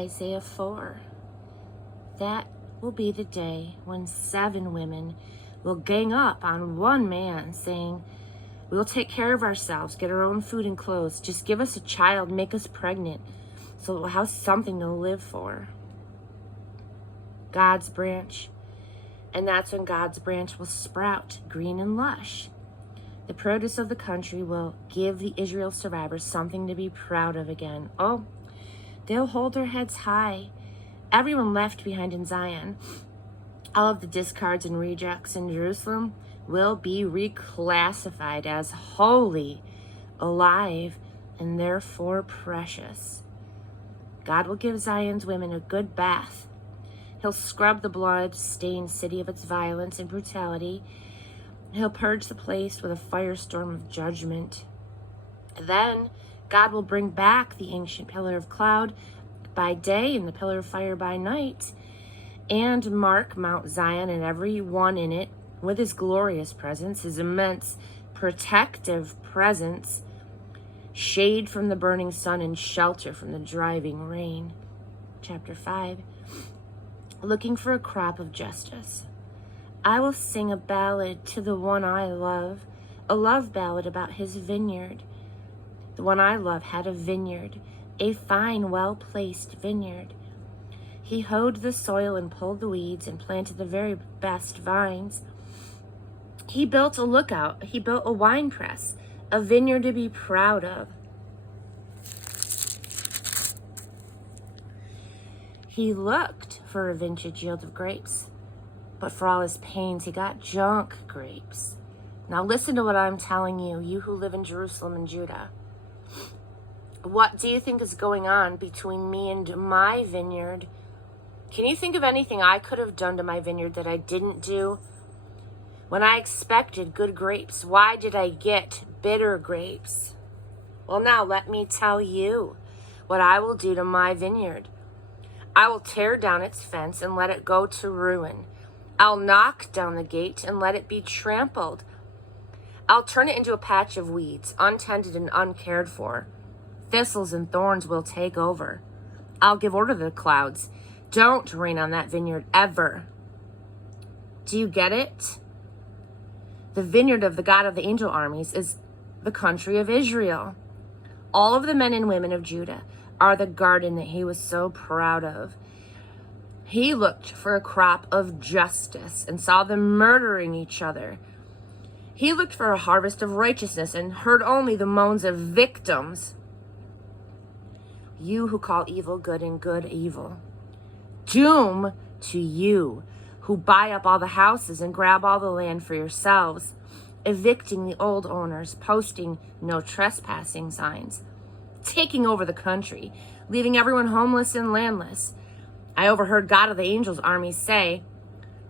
Isaiah 4. That will be the day when 7 women will gang up on one man, saying, "We'll take care of ourselves, get our own food and clothes. Just give us a child, make us pregnant, so we'll have something to live for." God's branch. And that's when God's branch will sprout green and lush. The produce of the country will give the Israel survivors something to be proud of again. Oh, they'll hold their heads high. Everyone left behind in Zion, all of the discards and rejects in Jerusalem, will be reclassified as holy, alive, and therefore precious. God will give Zion's women a good bath. He'll scrub the blood-stained city of its violence and brutality. He'll purge the place with a firestorm of judgment. Then God will bring back the ancient pillar of cloud by day and the pillar of fire by night, and mark Mount Zion and every one in it with his glorious presence, his immense protective presence, shade from the burning sun and shelter from the driving rain. Chapter 5. Looking for a crop of justice. I will sing a ballad to the one I love, a love ballad about his vineyard. The one I love had a vineyard, a fine, well-placed vineyard. He hoed the soil and pulled the weeds and planted the very best vines. He built a lookout. He built a wine press, a vineyard to be proud of. He looked for a vintage yield of grapes, but for all his pains, he got junk grapes. Now listen to what I'm telling you, you who live in Jerusalem and Judah. What do you think is going on between me and my vineyard? Can you think of anything I could have done to my vineyard that I didn't do? When I expected good grapes, why did I get bitter grapes? Well, now let me tell you what I will do to my vineyard. I will tear down its fence and let it go to ruin. I'll knock down the gate and let it be trampled. I'll turn it into a patch of weeds, untended and uncared for. Thistles and thorns will take over. I'll give order to the clouds. Don't rain on that vineyard ever. Do you get it? The vineyard of the God of the angel armies is the country of Israel. All of the men and women of Judah are the garden that he was so proud of. He looked for a crop of justice and saw them murdering each other. He looked for a harvest of righteousness and heard only the moans of victims. You who call evil good and good evil. Doom to you who buy up all the houses and grab all the land for yourselves, evicting the old owners, posting no trespassing signs, taking over the country, leaving everyone homeless and landless. I overheard God of the angels' armies say,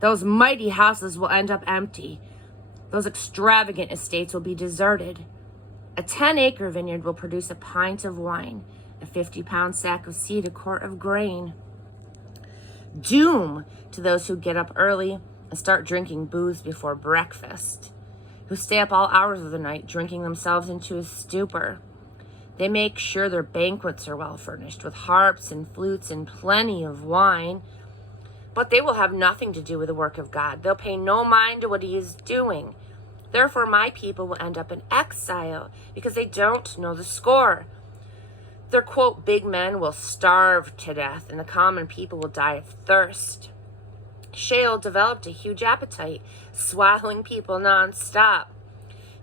those mighty houses will end up empty. Those extravagant estates will be deserted. A 10-acre vineyard will produce a pint of wine, a 50-pound sack of seed, a quart of grain. Doom to those who get up early and start drinking booze before breakfast, who stay up all hours of the night drinking themselves into a stupor. They make sure their banquets are well furnished with harps and flutes and plenty of wine, but they will have nothing to do with the work of God. They'll pay no mind to what he is doing. Therefore, my people will end up in exile because they don't know the score. Their, quote, big men will starve to death, and the common people will die of thirst. Sheol developed a huge appetite, swallowing people nonstop.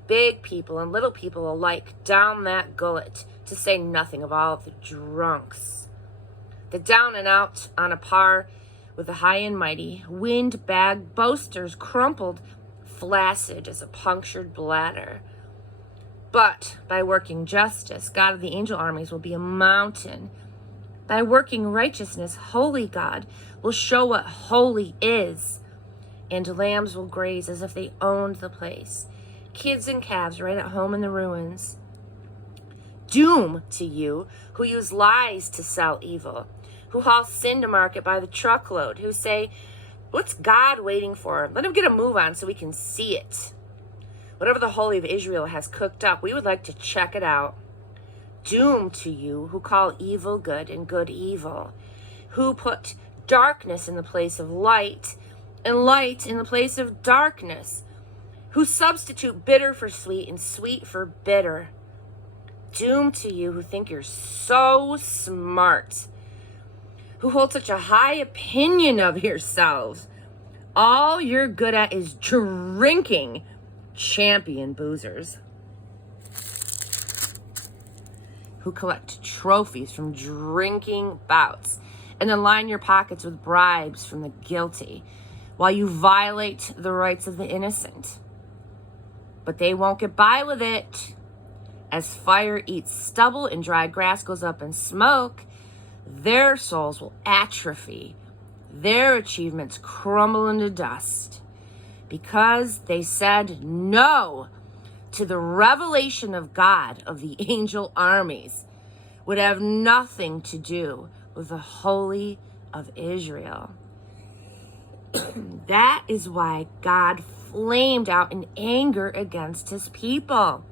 Big people and little people alike down that gullet, to say nothing of all of the drunks. The down and out on a par with the high and mighty, windbag boasters crumpled, flaccid as a punctured bladder. But by working justice, God of the angel armies will be a mountain. By working righteousness, holy God will show what holy is. And lambs will graze as if they owned the place. Kids and calves right at home in the ruins. Doom to you who use lies to sell evil, who haul sin to market by the truckload, who say, what's God waiting for? Let him get a move on so we can see it. Whatever the Holy of Israel has cooked up, we would like to check it out. Doom to you who call evil good and good evil, who put darkness in the place of light and light in the place of darkness, who substitute bitter for sweet and sweet for bitter. Doom to you who think you're so smart, who hold such a high opinion of yourselves. All you're good at is drinking, champion boozers, who collect trophies from drinking bouts and then line your pockets with bribes from the guilty while you violate the rights of the innocent. But they won't get by with it. As fire eats stubble and dry grass goes up in smoke, their souls will atrophy, their achievements crumble into dust, because they said no to the revelation of God of the angel armies, would have nothing to do with the Holy of Israel. That is why God flamed out in anger against his people.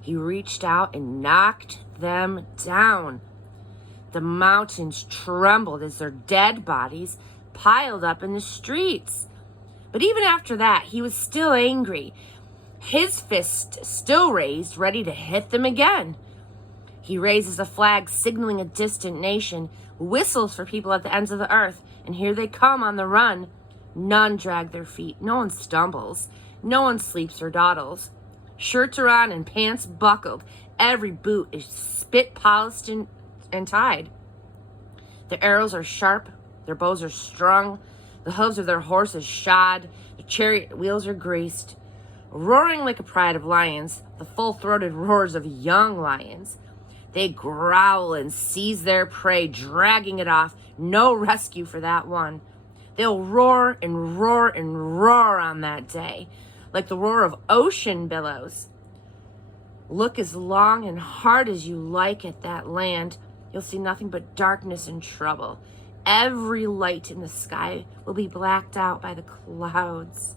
He reached out and knocked them down. The mountains trembled as their dead bodies piled up in the streets. But even after that, he was still angry. His fist still raised, ready to hit them again. He raises a flag signaling a distant nation, whistles for people at the ends of the earth, and here they come on the run. None drag their feet, no one stumbles, no one sleeps or dawdles. Shirts are on and pants buckled. Every boot is spit polished and tied. Their arrows are sharp, their bows are strung, the hooves of their horses shod, the chariot wheels are greased. Roaring like a pride of lions, the full-throated roars of young lions. They growl and seize their prey, dragging it off. No rescue for that one. They'll roar and roar and roar on that day, like the roar of ocean billows. Look as long and hard as you like at that land. You'll see nothing but darkness and trouble. Every light in the sky will be blacked out by the clouds.